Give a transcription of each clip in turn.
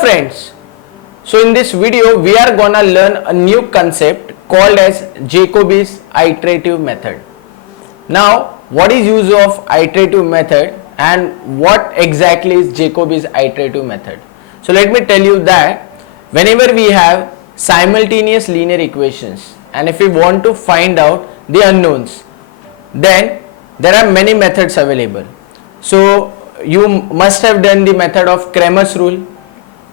friends, so in this video we are gonna learn a new concept called as Jacobi's iterative method. Now what is use of iterative method and what exactly is Jacobi's iterative method? So let me tell you that whenever we have simultaneous linear equations and if we want to find out the unknowns, then there are many methods available. So you must have done the method of Cramer's rule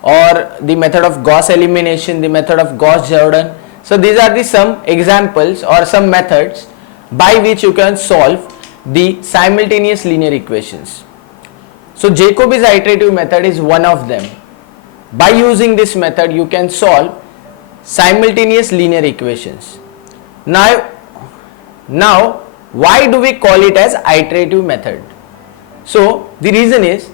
or the method of Gauss elimination, the method of Gauss-Jordan. So these are the some examples or some methods by which you can solve the simultaneous linear equations. So Jacobi's iterative method is one of them. By using this method you can solve simultaneous linear equations. Now why do we call it as iterative method? So the reason is,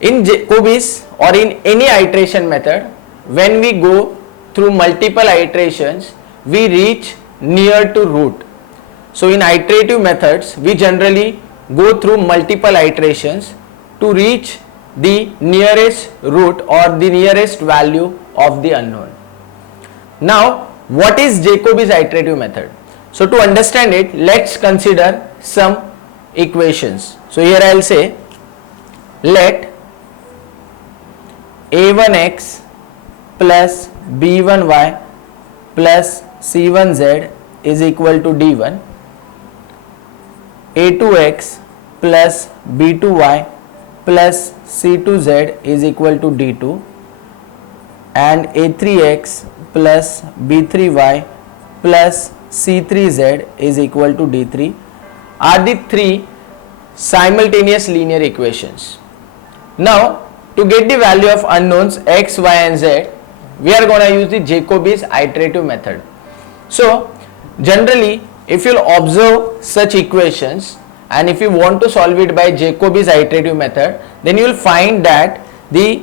in Jacobi's or in any iteration method, when we go through multiple iterations we reach near to root. So in iterative methods we generally go through multiple iterations to reach the nearest root or the nearest value of the unknown. Now what is Jacobi's iterative method? So to understand it, let's consider some equations. So here I will say, let a1x plus b1y plus c1z is equal to d1, a2x plus b2y plus c2z is equal to d2, and a3x plus b3y plus c3z is equal to d3 are the three simultaneous linear equations. Now to get the value of unknowns x, y and z, we are going to use the Jacobi's iterative method. So generally if you will observe such equations and if you want to solve it by Jacobi's iterative method, then you will find that the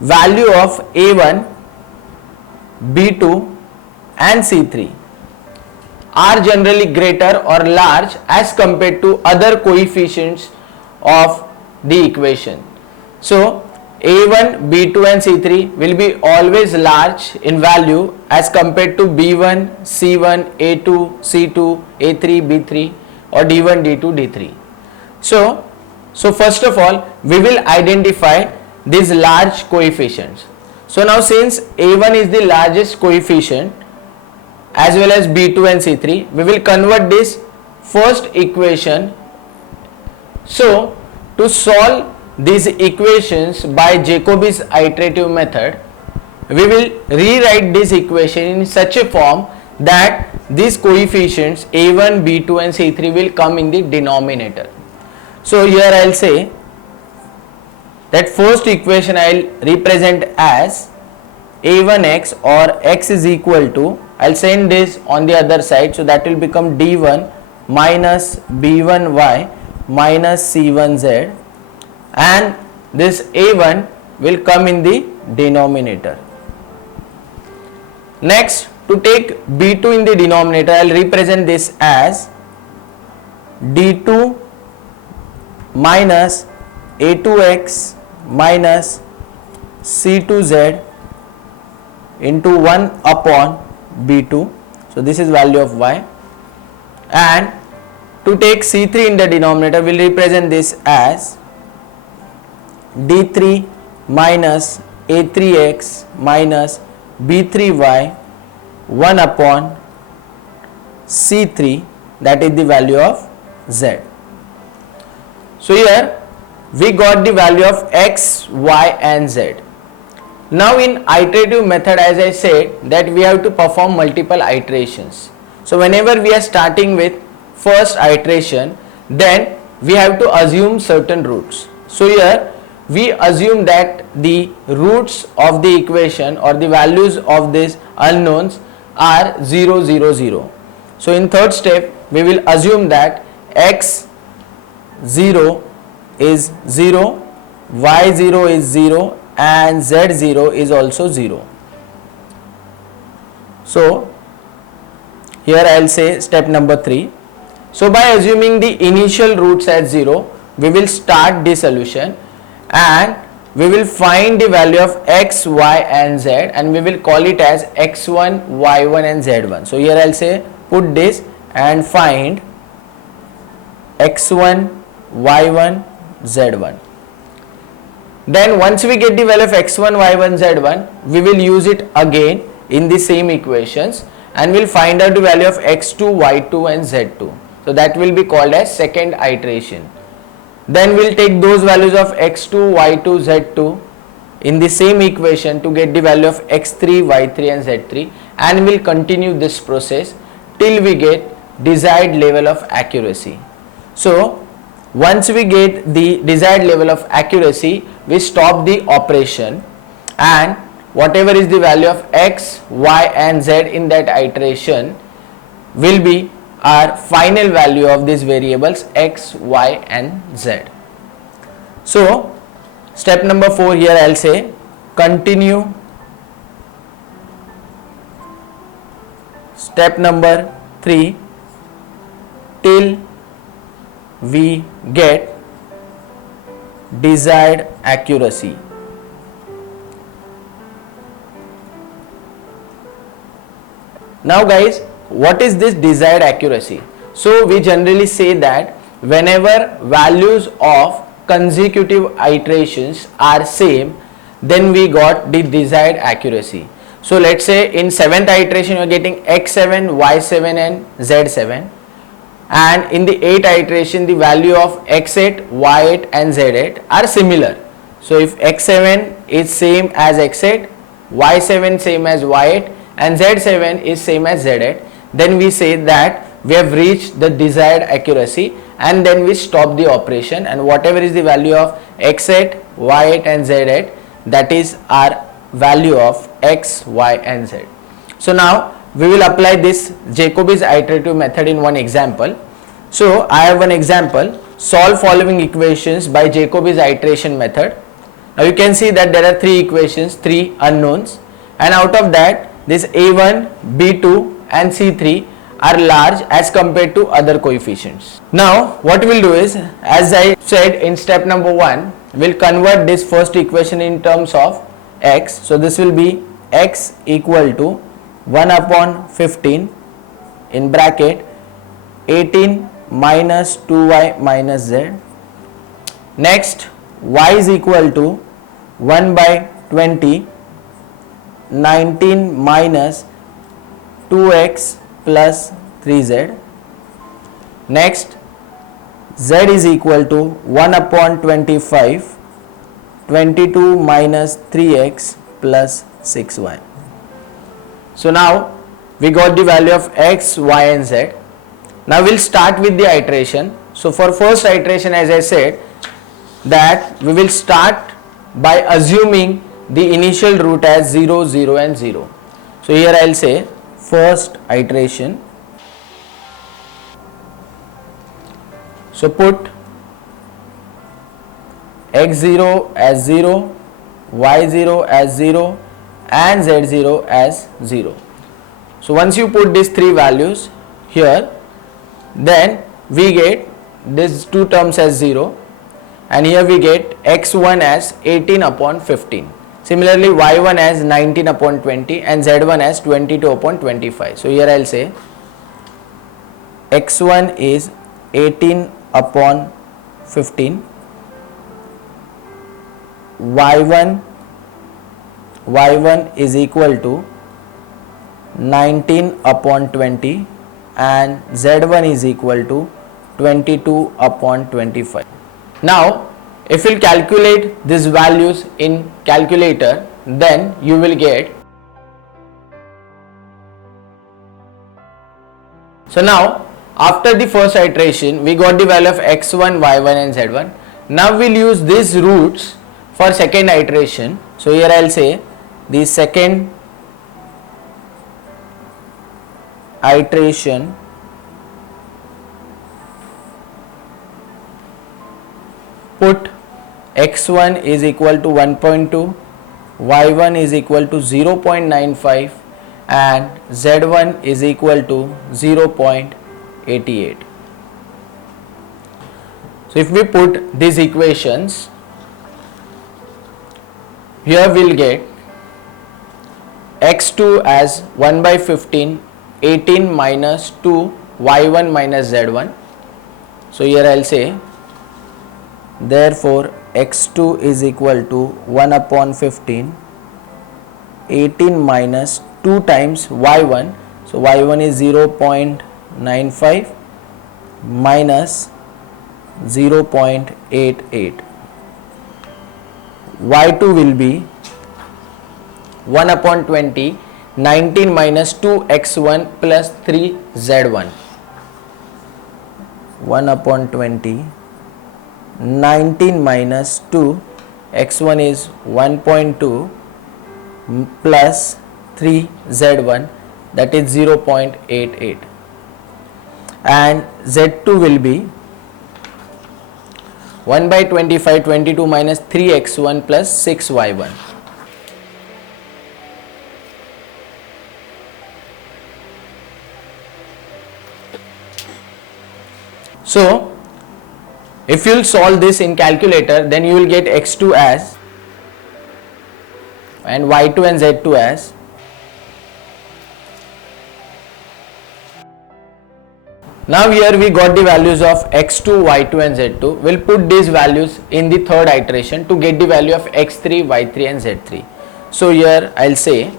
value of a1, b2 and c3 are generally greater or large as compared to other coefficients of the equation. So a1, b2 and c3 will be always large in value as compared to b1, c1, a2, c2, a3, b3 or d1, d2, d3. So first of all we will identify these large coefficients. So now since a1 is the largest coefficient as well as b2 and c3, we will convert this first equation. So to solve these equations by Jacobi's iterative method, we will rewrite this equation in such a form that these coefficients a1, b2 and c3 will come in the denominator. So here I will say that first equation I will represent as a1x or x is equal to, I will send this on the other side, so that will become d1 minus b1y minus c1z, and this a1 will come in the denominator. Next, to take b2 in the denominator, I will represent this as d2 minus a2x minus c2z into 1 upon b2. So this is value of y, and to take c3 in the denominator, we will represent this as d3 minus a3x minus b3y 1 upon c3, that is the value of z. So here we got the value of x, y and z. Now in iterative method, as I said, that we have to perform multiple iterations. So whenever we are starting with first iteration, then we have to assume certain roots. So here we assume that the roots of the equation or the values of these unknowns are 0, 0, 0. So in third step we will assume that x0 is 0, y0 is 0 and z0 is also 0. So here I will say step number 3. So by assuming the initial roots as 0, we will start the solution, and we will find the value of x, y and z, and we will call it as x1, y1 and z1. So here I'll say put this and find x1, y1, z1. Then once we get the value of x1, y1, z1, we will use it again in the same equations and we'll find out the value of x2, y2 and z2. So that will be called as second iteration. Then we'll take those values of x2, y2, z2 in the same equation to get the value of x3, y3 and z3, and we'll continue this process till we get desired level of accuracy. So once we get the desired level of accuracy, we stop the operation and whatever is the value of x, y and z in that iteration will be our final value of these variables x, y and z. So step number 4 here I'll say continue. Step number 3 till we get desired accuracy. Now guys, what is this desired accuracy? So we generally say that whenever values of consecutive iterations are same, then we got the desired accuracy. So let's say in 7th iteration you are getting x7, y7 and z7, and in the 8th iteration the value of x8, y8 and z8 are similar. So if x7 is same as x8, y7 same as y8 and z7 is same as z8, then we say that we have reached the desired accuracy, and then we stop the operation and whatever is the value of x8, y8 and z8, that is our value of x, y and z. So now we will apply this Jacobi's iterative method in one example. So I have one example: solve following equations by Jacobi's iteration method. Now you can see that there are 3 equations, 3 unknowns, and out of that this a1, b2 and c3 are large as compared to other coefficients. Now what we'll do is, as I said in step number 1, we'll convert this first equation in terms of x. So this will be x equal to 1 upon 15 in bracket 18 minus 2y minus z. Next, y is equal to 1 by 20 19 minus 2x plus 3z. Next, z is equal to 1 upon 25 22 minus 3x plus 6y. So now we got the value of x, y and z. Now we'll start with the iteration. So for first iteration, as I said, that we will start by assuming the initial root as 0, 0 and 0. So here I'll say first iteration. So put x0 as 0, y0 as 0 and z0 as 0. So once you put these 3 values here, then we get these 2 terms as 0, and here we get x1 as 18 upon 15. Similarly, y1 as 19 upon 20 and z1 as 22 upon 25. So here I'll say x1 is 18 upon 15, y1 is equal to 19 upon 20 and z1 is equal to 22 upon 25. Now if you calculate these values in calculator, then you will get. So now after the first iteration we got the value of x1, y1 and z1. Now we'll use these roots for second iteration. So here I'll say the second iteration put x1 is equal to 1.2, y1 is equal to 0.95 and z1 is equal to 0.88. So if we put these equations, here we'll get x2 as 1 by 15, 18 minus 2 y1 minus z1. So here I'll say therefore x2 is equal to 1 upon 15, 18 minus 2 times y1. So y1 is 0.95 minus 0.88. y2 will be 1 upon 20, 19 minus 2x1 plus 3z1. 1 upon 20, 19 minus 2, x1 is 1.2 plus 3z1, that is 0.88, and z2 will be 1 by 25, 22 minus 3x1 plus 6y1. So if you will solve this in calculator, then you will get x2 as, and y2 and z2 as, now here we got the values of x2, y2 and z2. We'll put these values in the third iteration to get the value of x3, y3 and z3. So here I'll say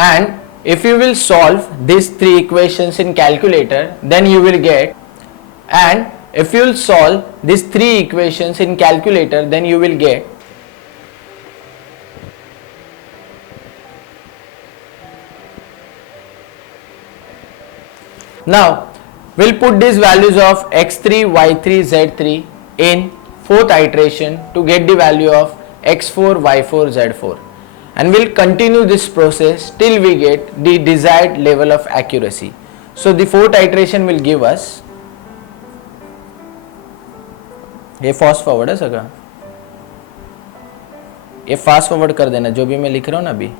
and if you will solve these three equations in calculator, then you will get, and if you will solve these three equations in calculator, then you will get now we'll put these values of x3, y3, z3 in fourth iteration to get the value of x4, y4, z4. And we'll continue this process till we get the desired level of accuracy. So the fourth iteration will give us, ये fast forward है सगा, ये fast forward कर देना जो भी मैं लिख रहा हूँ ना अभी.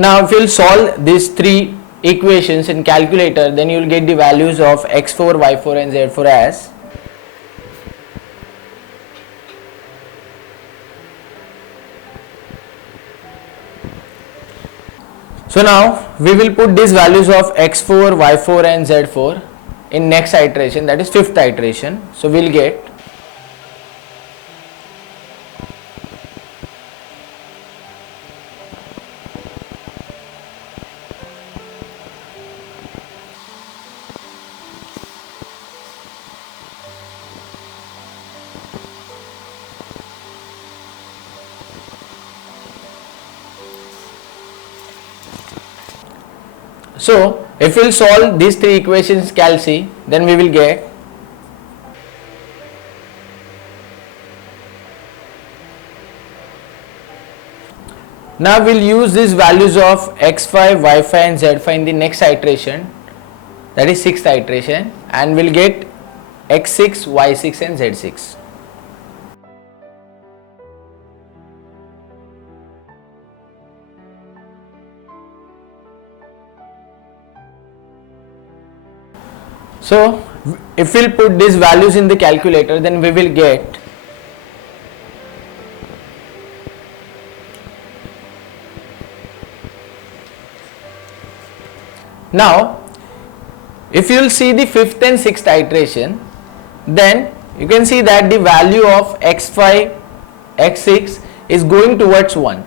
Now if you will solve these three equations in calculator, then you will get the values of x4, y4 and z4 as so now we will put these values of x4, y4 and z4 in next iteration, that is fifth iteration. So we will get so if we will solve these three equations calci, then we will get now we will use these values of x5, y5 and z5 in the next iteration, that is sixth iteration, and we will get x6, y6 and z6. So if we will put these values in the calculator, then we will get now if you will see the fifth and sixth iteration, then you can see that the value of x5, x6 is going towards 1.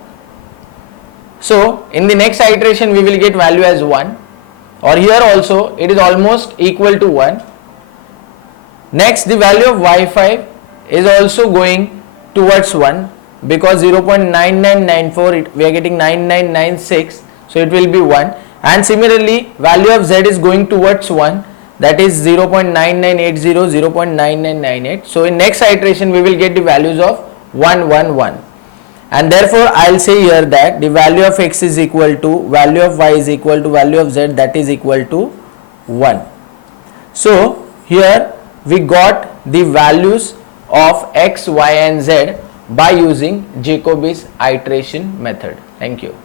So in the next iteration we will get value as 1, or here also it is almost equal to 1. Next the value of y5 is also going towards 1 because 0.9994 we are getting 9996, so it will be 1, and similarly value of z is going towards 1, that is 0.9980, 0.9998. So in next iteration we will get the values of 1 1 1, and therefore I'll say here that the value of x is equal to value of y is equal to value of z, that is equal to 1. So here we got the values of x, y and z by using Jacobi's iteration method. Thank you.